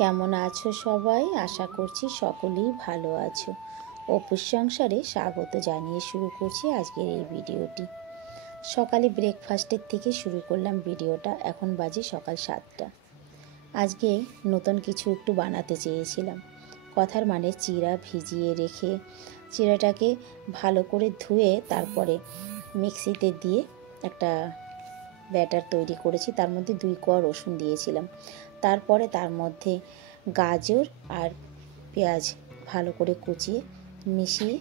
কেমন আছো সবাই? আশা করছি সকলেই ভালো আছো। অপুর সংসারে স্বাগত জানিয়ে শুরু করছি আজকের এই ভিডিওটি। সকালে ব্রেকফাস্টের থেকে শুরু করলাম ভিডিওটা। এখন বাজে সকাল 7টা। আজকে নতুন কিছু একটু বানাতে চেয়েছিলাম। কথার মানে চিড়া ভিজিয়ে রেখে চিড়াটাকে ভালো করে ধুয়ে তারপরে মিক্সিতে দিয়ে একটা ব্যাটার তৈরি করেছি। তার মধ্যে 2 কোয়া রসুন দিয়েছিলাম। তারপরে তার মধ্যে গাজর আর পেঁয়াজ ভালো করে কুচিয়ে মিশিয়ে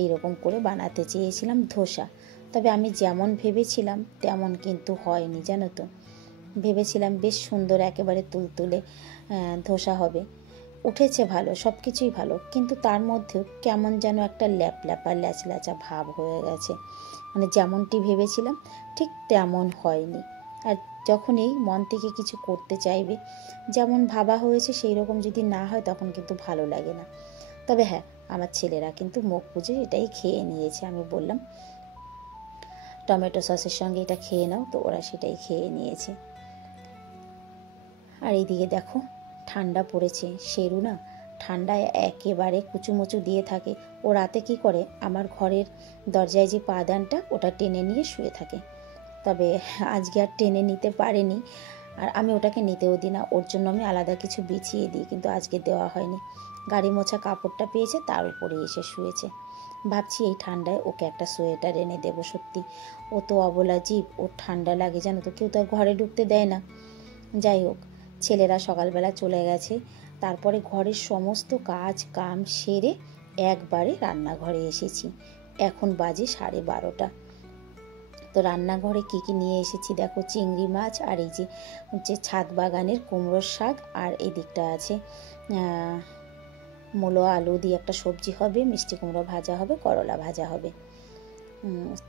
এই রকম করে বানাতে চেয়েছিলাম ধোসা। তবে আমি যেমন ভেবেছিলাম তেমন কিন্তু হয়নি, জানো তো। ভেবেছিলাম বেশ সুন্দর একেবারে তুলতুলে ধোসা হবে। উঠেছে ভালো, সব কিছুই ভালো, কিন্তু তার মধ্যেও কেমন যেন একটা ল্যাপল্যাপা ল্যাচল্যাচা ভাব হয়ে গেছে। মানে যেমনটি ভেবেছিলাম ঠিক তেমন হয়নি। আর যখনই মন থেকে কিছু করতে চাইবে, যেমন ভাবা হয়েছে সেই রকম যদি না হয় তখন কিন্তু ভালো লাগে না। তবে হ্যাঁ, আমার ছেলেরা কিন্তু মুখ বুজে এটাই খেয়ে নিয়েছে। আমি বললাম টমেটো সসের সঙ্গে এটা খেয়ে নাও, তো ওরা সেটাই খেয়ে নিয়েছে। আর এইদিকে দেখো ঠান্ডা পড়েছে। শেরু না ঠান্ডায় একেবারে কুচুমুচু দিয়ে থাকে। ও রাতে কি করে, আমার ঘরের দরজায় যে পাদানটা ওটা টেনে নিয়ে শুয়ে থাকে। তবে আজকে আর টেনে নিতে পারেনি, আর আমি ওটাকে নিতেও দিই না। ওর জন্য আমি আলাদা কিছু বিছিয়ে দিই, কিন্তু আজকে দেওয়া হয়নি। গাড়ি মোছা কাপড়টা পেয়েছে, তার উপরে এসে শুয়েছে। ভাবছি এই ঠান্ডায় ওকে একটা সোয়েটার এনে দেবো। সত্যি ও তো অবলা জীব, ওর ঠান্ডা লাগে, জানো তো। কেউ তো আর ঘরে ঢুকতে দেয় না। যাই হোক, ছেলেরা সকালবেলা চলে গেছে। তারপরে ঘরের সমস্ত কাজ কাম সেরে একবারে রান্নাঘরে এসেছি। এখন বাজে 12:30। তো রান্নাঘরে কী কী নিয়ে এসেছি দেখো। চিংড়ি মাছ, আর এই যে ছাদ বাগানের কুমড়োর শাক, আর এই দিকটা আছে মূলো আলু দিয়ে একটা সবজি হবে, মিষ্টি কুমড়ো ভাজা হবে, করলা ভাজা হবে।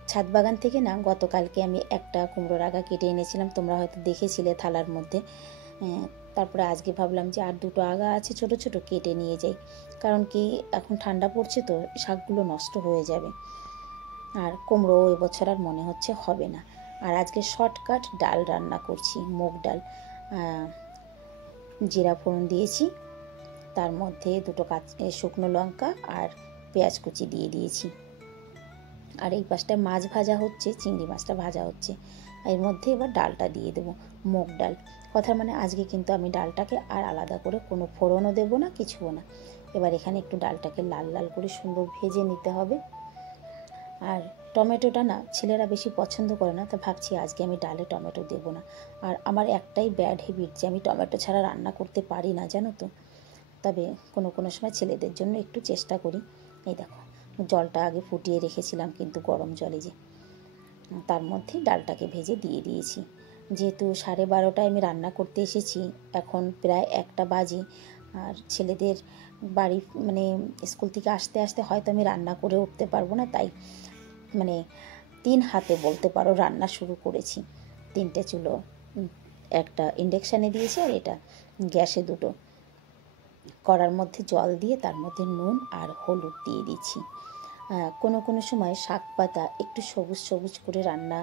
ছাদ বাগান থেকে না গতকালকে আমি একটা কুমড়োর আগা কেটে এনেছিলাম, তোমরা হয়তো দেখেছিলে থালার মধ্যে। তারপরে আজকে ভাবলাম যে আর 2টো আগা আছে ছোট ছোট, কেটে নিয়ে যাই। কারণ কি, এখন ঠান্ডা পড়ছে তো শাকগুলো নষ্ট হয়ে যাবে। আর কুমড়ো এবছর আর মনে হচ্ছে হবে না। আর আজকে শর্টকাট ডাল রান্না করছি, মুগ ডাল। জিরা ফোড়ন দিয়েছি, তার মধ্যে 2টো শুকনো লঙ্কা আর পেঁয়াজ কুচি দিয়ে দিয়েছি। আর এই পাশটায় মাছ ভাজা হচ্ছে, চিংড়ি মাছটা ভাজা হচ্ছে। এর মধ্যে এবার ডালটা দিয়ে দেবো, মুগ ডাল। কথার মানে আজকে কিন্তু আমি ডালটাকে আর আলাদা করে কোনো ফোড়নও দেবো না, কিছুও না। এবার এখানে একটু ডালটাকে লাল লাল করে সুন্দর ভেজে নিতে হবে। আর টমেটোটা না ছেলেরা বেশি পছন্দ করে না, তা ভাবছি আজকে আমি ডালে টমেটো দেবো না। আর আমার একটাই ব্যাড হ্যাবিট যে আমি টমেটো ছাড়া রান্না করতে পারি না, জানো তো। তবে কোনো কোনো সময় ছেলেদের জন্য একটু চেষ্টা করি। এই দেখো জলটা আগে ফুটিয়ে রেখেছিলাম, কিন্তু গরম জলে যে, তার মধ্যে ডালটাকে ভেজে দিয়ে দিয়েছি। যেহেতু 12:30টায় আমি রান্না করতে এসেছি, এখন প্রায় 1টা বাজে। আর ছেলেদের বাড়ি মানে স্কুল থেকে আসতে আসতে হয়তো আমি রান্না করে উঠতে পারবো না, তাই মানে 3 হাতে বলতে পারো রান্না শুরু করেছি। 3টে চুলো, একটা ইন্ডাকশানে দিয়েছি আর এটা গ্যাসে 2টো। কড়ার মধ্যে জল দিয়ে তার মধ্যে নুন আর হলুদ দিয়ে দিচ্ছি। কোনো কোনো সময় শাক পাতা একটু সবুজ সবুজ করে রান্না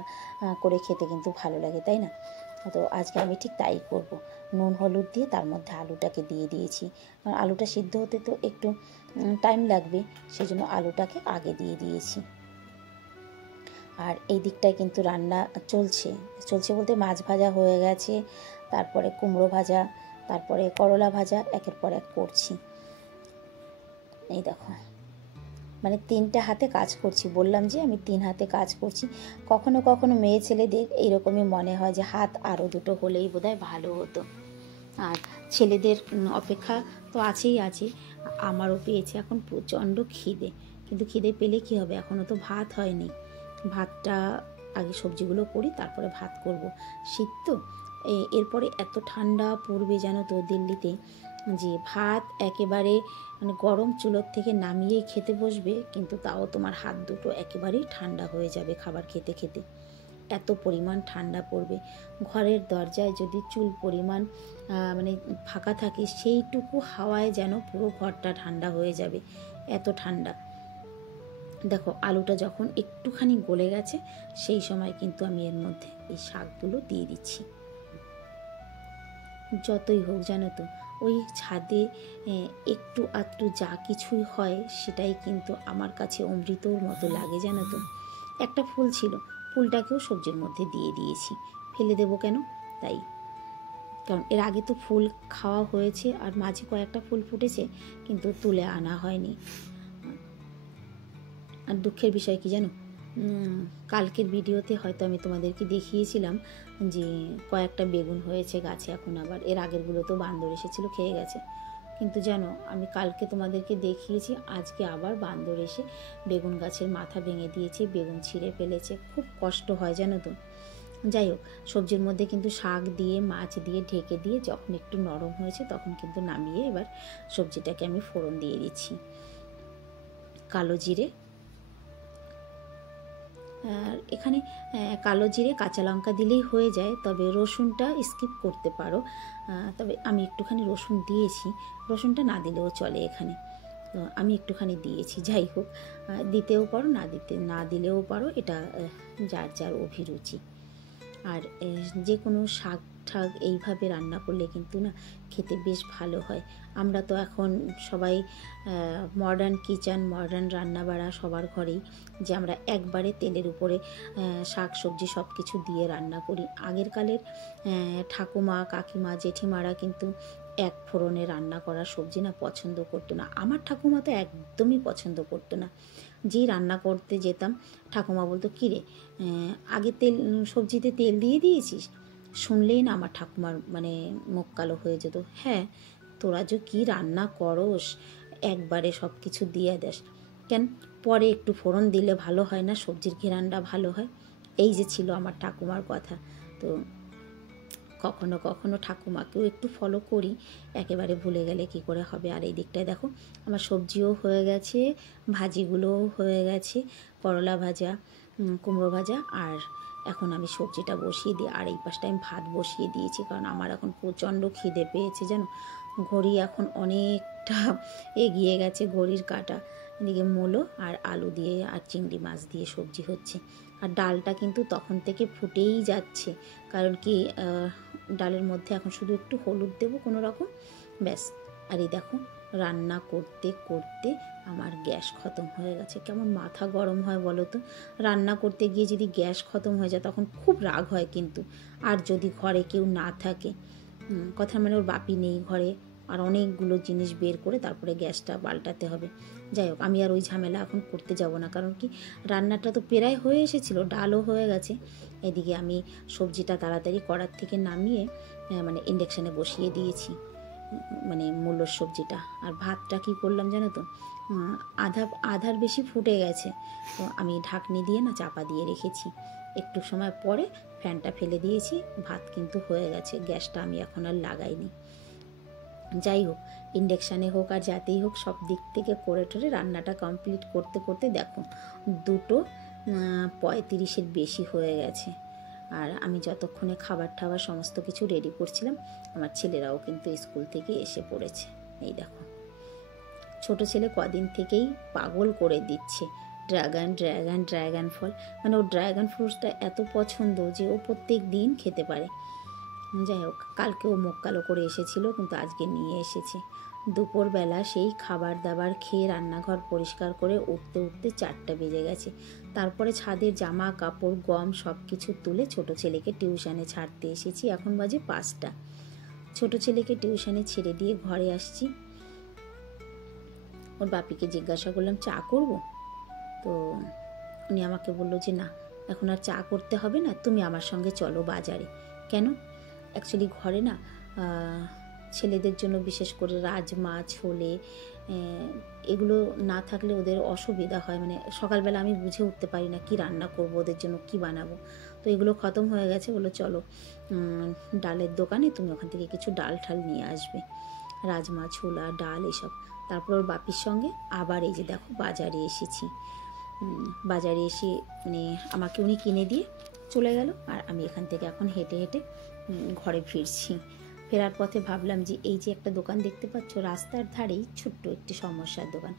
করে খেতে কিন্তু ভালো লাগে, তাই না? তো আজকে আমি ঠিক তাই করব। নুন হলুদ দিয়ে তার মধ্যে আলুটাকে দিয়ে দিয়েছি। কারণ আলুটা সিদ্ধ হতে তো একটু টাইম লাগবে, সেজন্য আলুটাকে আগে দিয়ে দিয়েছি। আর এই দিকটায় কিন্তু রান্না চলছে চলছে বলতে মাছ ভাজা হয়ে গেছে, তারপরে কুমড়ো ভাজা, তারপরে করলা ভাজা একের পর এক করছি। এই দেখো, মানে 3টে হাতে কাজ করছি। বললাম যে আমি 3 হাতে কাজ করছি। কখনো কখনো মেয়ে ছেলেদের এইরকমই মনে হয় যে হাত আরও 2টো হলেই বোধহয় ভালো হতো। আর ছেলেদের অপেক্ষা তো আছেই আছে, আমারও পেয়েছে এখন প্রচণ্ড খিদে। কিন্তু খিদে পেলে কী হবে, এখনও তো ভাত হয়নি। ভাতটা আগে সবজিগুলো করি, তারপরে ভাত করব। শীত তো, এরপরে এত ঠান্ডা পড়বে জানো তো দিল্লিতে, যে ভাত একেবারে মানে গরম চুলোর থেকে নামিয়েই খেতে বসবে, কিন্তু তাও তোমার হাত দুটো একেবারেই ঠান্ডা হয়ে যাবে খাবার খেতে খেতে। এত পরিমাণ ঠান্ডা পড়বে। ঘরের দরজায় যদি চুল পরিমাণ মানে ফাঁকা থাকে, সেইটুকু হাওয়ায় যেন পুরো ঘরটা ঠান্ডা হয়ে যাবে, এত ঠান্ডা। দেখো আলুটা যখন একটুখানি গলে গেছে, সেই সময় কিন্তু আমি এর মধ্যে এই শাকগুলো দিয়ে দিচ্ছি। যতই হোক জানো তো, ওই ছাদে একটু আধটু যা কিছুই হয় সেটাই কিন্তু আমার কাছে অমৃতর মতো লাগে জানো তো। একটা ফুল ছিল, ফুলটাকেও সবজির মধ্যে দিয়ে দিয়েছি, ফেলে দেবো কেন, তাই। কারণ এর আগে তো ফুল খাওয়া হয়েছে, আর মাঝে কয়েকটা ফুল ফুটেছে কিন্তু তুলে আনা হয়নি। আর দুঃখের বিষয় কি জানো, কালকের ভিডিওতে হয়তো আমি তোমাদেরকে দেখিয়েছিলাম যে কয়েকটা বেগুন হয়েছে গাছে, এখন আবার এর আগেরগুলো তো বান্দর এসেছিলো খেয়ে গেছে। কিন্তু জানো, আমি কালকে তোমাদেরকে দেখিয়েছি, আজকে আবার বান্দর এসে বেগুন গাছের মাথা ভেঙে দিয়েছে, বেগুন ছিঁড়ে ফেলেছে। খুব কষ্ট হয় জানো তো। যাই হোক, সবজির মধ্যে কিন্তু শাক দিয়ে মাছ দিয়ে ঢেকে দিয়ে যখন একটু নরম হয়েছে তখন কিন্তু নামিয়ে এবার সবজিটাকে আমি ফোড়ন দিয়ে দিচ্ছি। কালো জিরে, আর এখানে কালো জিরে কাঁচা লঙ্কা দিলেই হয়ে যায়, তবে রসুনটা স্কিপ করতে পারো। তবে আমি একটুখানি রসুন দিয়েছি, রসুনটা না দিলেও চলে এখানে, তো আমি একটুখানি দিয়েছি। যাই হোক, দিতেও পারো, না দিলেও পারো, এটা যার যার অভিরুচি। আর যে কোনো শাক ঠাক এইভাবে রান্না করলে কিন্তু না খেতে বেশ ভালো হয়। আমরা তো এখন সবাই মডার্ন কিচেন, মডার্ন রান্নাবাড়া সবার ঘরেই, যে আমরা একবারে তেলের উপরে শাক সবজি সব কিছু দিয়ে রান্না করি। আগের কালের ঠাকুমা কাকিমা জেঠিমারা কিন্তু এক ফোড়নে রান্না করা সবজি না পছন্দ করতো না। আমার ঠাকুমা তো একদমই পছন্দ করতো না। যেই রান্না করতে যেতাম ঠাকুমা বলতো, কী রে আগে সবজিতে তেল দিয়ে দিয়েছিস? শুনলেই না আমার ঠাকুমার মানে মুখ কালো হয়ে যেত। হ্যাঁ, তোরা যে কী রান্না করস, একবারে সব কিছু দিয়ে দেস কেন, পরে একটু ফোড়ন দিলে ভালো হয় না, সবজির ঘেরানটা ভালো হয়। এই যে ছিল আমার ঠাকুমার কথা। তো কখনো কখনো ঠাকুমাকেও একটু ফলো করি, একেবারে ভুলে গেলে কি করে হবে। আর এই দিকটায় দেখো, আমার সবজিও হয়ে গেছে, ভাজিগুলোও হয়ে গেছে, করলা ভাজা, কুমড়ো ভাজা, আর এখন আমি সবজিটা বসিয়ে দিই। আর এই পাশটা আমি ভাত বসিয়ে দিয়েছি, কারণ আমার এখন প্রচণ্ড খিদে পেয়েছে জানো। ঘড়ি এখন অনেকটা এগিয়ে গেছে, ঘড়ির কাঁটা। এদিকে মূলো আর আলু দিয়ে আর চিংড়ি মাছ দিয়ে সবজি হচ্ছে। আর ডালটা কিন্তু তখন থেকে ফুটেই যাচ্ছে, কারণ কি ডালের মধ্যে এখন শুধু একটু হলুদ দেবো কোনো রকম, ব্যাস। আর এই দেখো, রান্না করতে করতে আমার গ্যাস খতম হয়ে গেছে। কেমন মাথা গরম হয় বলো তো, রান্না করতে গিয়ে যদি গ্যাস খতম হয়ে যায় তখন খুব রাগ হয় কিন্তু। আর যদি ঘরে কেউ না থাকে, কথা মানে ওর বাপি নেই ঘরে, আর অনেকগুলো জিনিস বের করে তারপরে গ্যাসটা পাল্টাতে হবে। যাই হোক, আমি আর ওই ঝামেলা এখন করতে যাব না, কারণ কি রান্নাটা তো প্রায় হয়ে এসেছিলো, ডালও হয়ে গেছে। এদিকে আমি সবজিটা তাড়াতাড়ি কড়ার থেকে নামিয়ে মানে ইন্ডাকশানে বসিয়ে দিয়েছি, মানে মূলোর সবজিটা। আর ভাতটা কি করলাম জানো তো, আধার বেশি ফুটে গেছে, তো আমি ঢাকনি দিয়ে না চাপা দিয়ে রেখেছি। একটু সময় পরে ফ্যানটা ফেলে দিয়েছি, ভাত কিন্তু হয়ে গেছে। গ্যাসটা আমি এখন আর লাগাইনি। যাই হোক, ইন্ডাকশানে হোক আর যাতেই হোক, সব দিক থেকে করে টোরে রান্নাটা কমপ্লিট করতে করতে দেখো 2:35 বেশি হয়ে গেছে। আর আমি যতক্ষণে খাবার টাবার সমস্ত কিছু রেডি করছিলাম, আমার ছেলেরাও কিন্তু স্কুল থেকে এসে পড়েছে। এই দেখো, ছোট ছেলে কদিন থেকেই পাগল করে দিচ্ছে, ড্রাগন ড্রাগন ড্রাগন ফল, মানে ওর ড্রাগন ফ্রুটসটা এত পছন্দ যে ও প্রত্যেক দিন খেতে পারে। যাই হোক, কালকেও মুখ কালো করে এসেছিলো, কিন্তু আজকে নিয়ে এসেছে। দুপুরবেলা সেই খাবার দাবার খেয়ে রান্নাঘর পরিষ্কার করে উঠতে উঠতে 4টা বেজে গেছে। তারপরে ছাদের জামা কাপড় গম সব কিছু তুলে ছোট ছেলেকে টিউশনে ছাড়তে এসেছি। এখন বাজে 5টা। ছোট ছেলেকে টিউশনে ছেড়ে দিয়ে ঘরে আসছি। ওর বাপিকে জিজ্ঞাসা করলাম চা করব, তো উনি আমাকে বললো যে না, এখন আর চা করতে হবে না, তুমি আমার সঙ্গে চলো বাজারে। কেন? অ্যাকচুয়ালি ঘরে না ছেলেদের জন্য বিশেষ করে রাজমা ছোলে এগুলো না থাকলে ওদের অসুবিধা হয়। মানে সকালবেলা আমি বুঝে উঠতে পারি না কি রান্না করব, ওদের জন্য কি বানাবো। তো এগুলো খতম হয়ে গেছে, বললো চলো ডালের দোকানে, তুমি ওখান থেকে কিছু ডাল ঠাল নিয়ে আসবে, রাজমা ছোলা ডাল এসব। তারপর ওর বাপির সঙ্গে আবার এই যে দেখো বাজারে এসেছি। বাজারে এসে মানে আমাকে উনি কিনে দিয়ে চলে গেল, আর আমি এখান থেকে এখন হেঁটে হেঁটে ঘরে ফিরছি। ফেরার পথে ভাবলাম যে এই যে একটা দোকান দেখতে পাচ্ছ রাস্তার ধারেই, ছোট্ট একটি সমস্যার দোকান,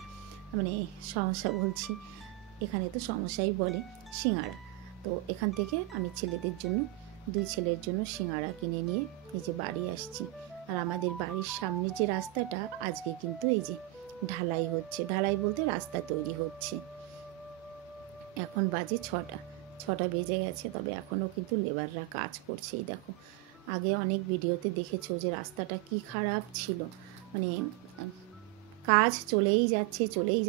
মানে সমস্যা বলছি, এখানে তো সমস্যাই বলে, সিঙাড়া। তো এখান থেকে আমি ছেলেদের জন্য, 2 ছেলের জন্য সিঙাড়া কিনে নিয়ে এই যে বাড়ি আসছি। আর আমাদের বাড়ির সামনে যে রাস্তাটা আজকে কিন্তু এই যে ঢালাই হচ্ছে, ঢালাই বলতে রাস্তা তৈরি হচ্ছে। এখন বাজে 6টা বেজে গেছে, তবে এখনও কিন্তু লেবাররা কাজ করছে। এই দেখো, আগে অনেক ভিডিওতে দেখেছো যে রাস্তাটা কি খারাপ ছিল, মানে কাজ চলেই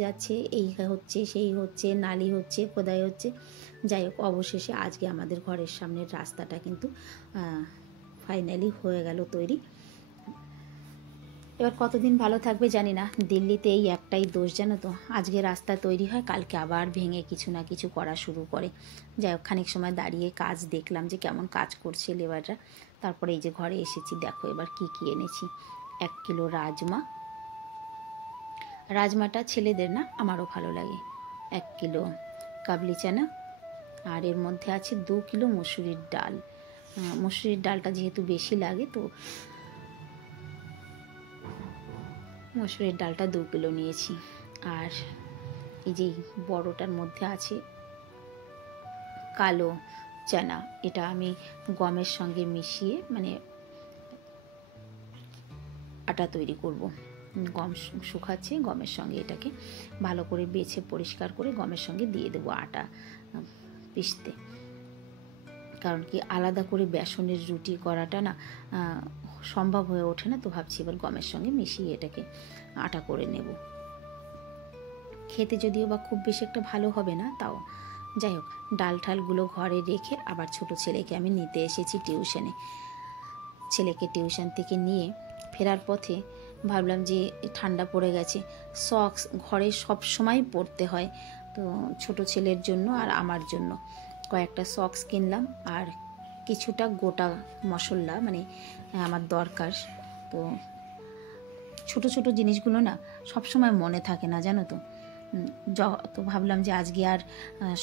যাচ্ছে, এই হচ্ছে সেই হচ্ছে, নালি হচ্ছে, খোদাই হচ্ছে। যাই হোক, অবশেষে আজকে আমাদের ঘরের সামনের রাস্তাটা কিন্তু ফাইনালি হয়ে গেল তৈরি। এবার কতদিন ভালো থাকবে জানি না। দিল্লিতে এই একটাই দোষ, জানো তো, আজকে রাস্তা তৈরি হয়, কালকে আবার ভেঙে কিছু না কিছু করা শুরু করে। যাই হোক, খানিক সময় দাঁড়িয়ে কাজ দেখলাম যে কেমন কাজ করছে লেবাররা। তারপরে এই যে ঘরে এসেছি, দেখো এবার কি কি এনেছি। 1 কিলো রাজমাটা ছেলেদের না, আমারও ভালো লাগে। 1 কিলো কাবলি চানা, আর এর মধ্যে আছে 2 কিলো মসুরির ডাল। মসুরির ডালটা যেহেতু বেশি লাগে, তো মসুরের ডালটা 2 কিলো নিয়েছি। আর এই যে বড়টার মধ্যে আছে কালো চানা, এটা আমি গমের সঙ্গে মিশিয়ে মানে আটা তৈরি করব। গম শুকাচ্ছে, গমের সঙ্গে এটাকে ভালো করে বেছে পরিষ্কার করে গমের সঙ্গে দিয়ে দেবো আটা পিষতে। কারণ কি, আলাদা করে বেসনের রুটি করাটা না সম্ভব হয়ে ওঠে না, তো ভাবছি এবার গমের সঙ্গে মিশিয়ে এটাকে আটা করে নেব। খেতে যদিও বা খুব বেশি একটা ভালো হবে না, তাও যাই হোক, ডাল ঠালগুলো ঘরে রেখে আবার ছোট ছেলেকে আমি নিতে এসেছি টিউশনে। ছেলেকে টিউশন থেকে নিয়ে ফেরার পথে ভাবলাম যে ঠান্ডা পড়ে গেছে, সক্স ঘরে সব সময় পরতে হয়, তো ছোট ছেলের জন্য আর আমার জন্য কয়েকটা সক্স কিনলাম। আর কিছুটা গোটা মশলা মানে আমার দরকার। তো ছোট ছোট জিনিসগুলো না সব সময় মনে থাকে না, জানো তো। তো ভাবলাম যে আজকে আর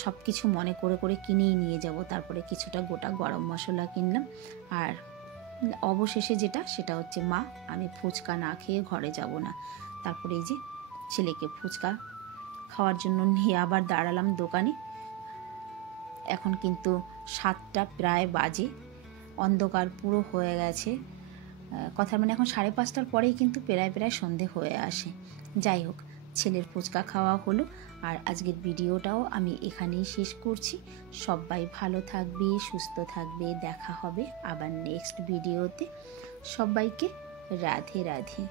সব কিছু মনে করে করে কিনেই নিয়ে যাব। তারপরে কিছুটা গোটা গরম মশলা কিনলাম। আর অবশেষে সেটা হচ্ছে মা, আমি ফুচকা না খেয়ে ঘরে যাব না। তারপরে এই যে ছেলেকে ফুচকা খাওয়ার জন্য নিয়ে আবার দাঁড়ালাম দোকানে। এখন কিন্তু 7টা প্রায় বাজে, অন্ধকার পুরো হয়ে গেছে। কথার মানে এখন 5:30টার পরেই কিন্তু প্রায় সন্ধে হয়ে আসে। যাই হোক, ছেলের ফুচকা খাওয়া হলো, আর আজকের ভিডিওটাও আমি এখানেই শেষ করছি। সবাই ভালো থাকবে, সুস্থ থাকবে, দেখা হবে আবার নেক্সট ভিডিওতে। সবাইকে রাধে রাধে।